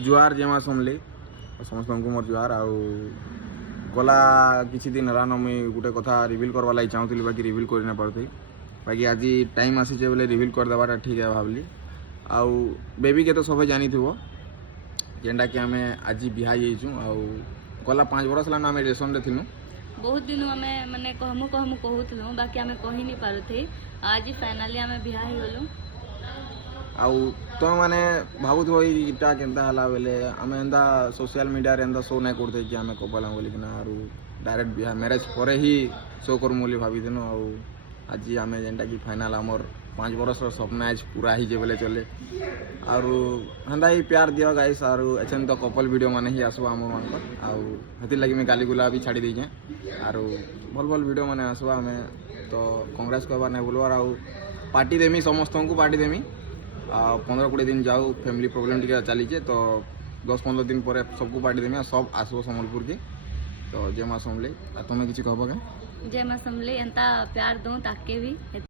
जुआर जेमा समले समस्त को मोर जुआर आउ गला किसी दिन हलान मुई गोटे कथा रिविल करवा लगी चाहूली बाकी रिविल कर ना पार्थी बाकी आज टाइम आसीचे बोले रिविल करदेवाटा ठीक है भावली आउ बेबी के तो सब जानी थो जेनटा कि आम आज बिहा जाइचु आउ गला 5 बरस है आम रिलेसन थिलु बहुत दिन आम मैंने कहमु कहमु कहूँ बाकी आम कही नहीं पारुथे आज फाइनाली आम बिहा हो गलु आउ तुम मैंने भावुथ इटा केन्ता हला बेले आम एंता सोशल मीडिया रे एंता शो नहीं करते कि आम कपल बोलिकिना आरु डायरेक्ट बिहा मैरेज पर ही शो करमु बोली भाविथिनु आउ आज आम जेनटा कि फाइनाल आमर 5 बरस सपना आज पूरा ही बोले चले आरु हेन्ता ही प्यार दियो गाइस आरु एछन तो कपल वीडियो माने ही आसबा आम मानकर आउ हेति लगी मैं गाली गुला भी छाड़ी देछे आरु भल भल वीडियो माने आसबा हमें तो कांग्रेस कहबार नहीं बोलबार आउ पार्टी देमी समस्त को पार्टी देमी 15-20 दिन जाऊ फैमिली प्रॉब्लम टी चली तो 10-15 दिन पर सबको पार्टी देमी सब आसो सम्बलपुर के तो जय माँ समले तुम्हें किसी कहब क्या जय माँ समले एंता प्यार दूँ ताके भी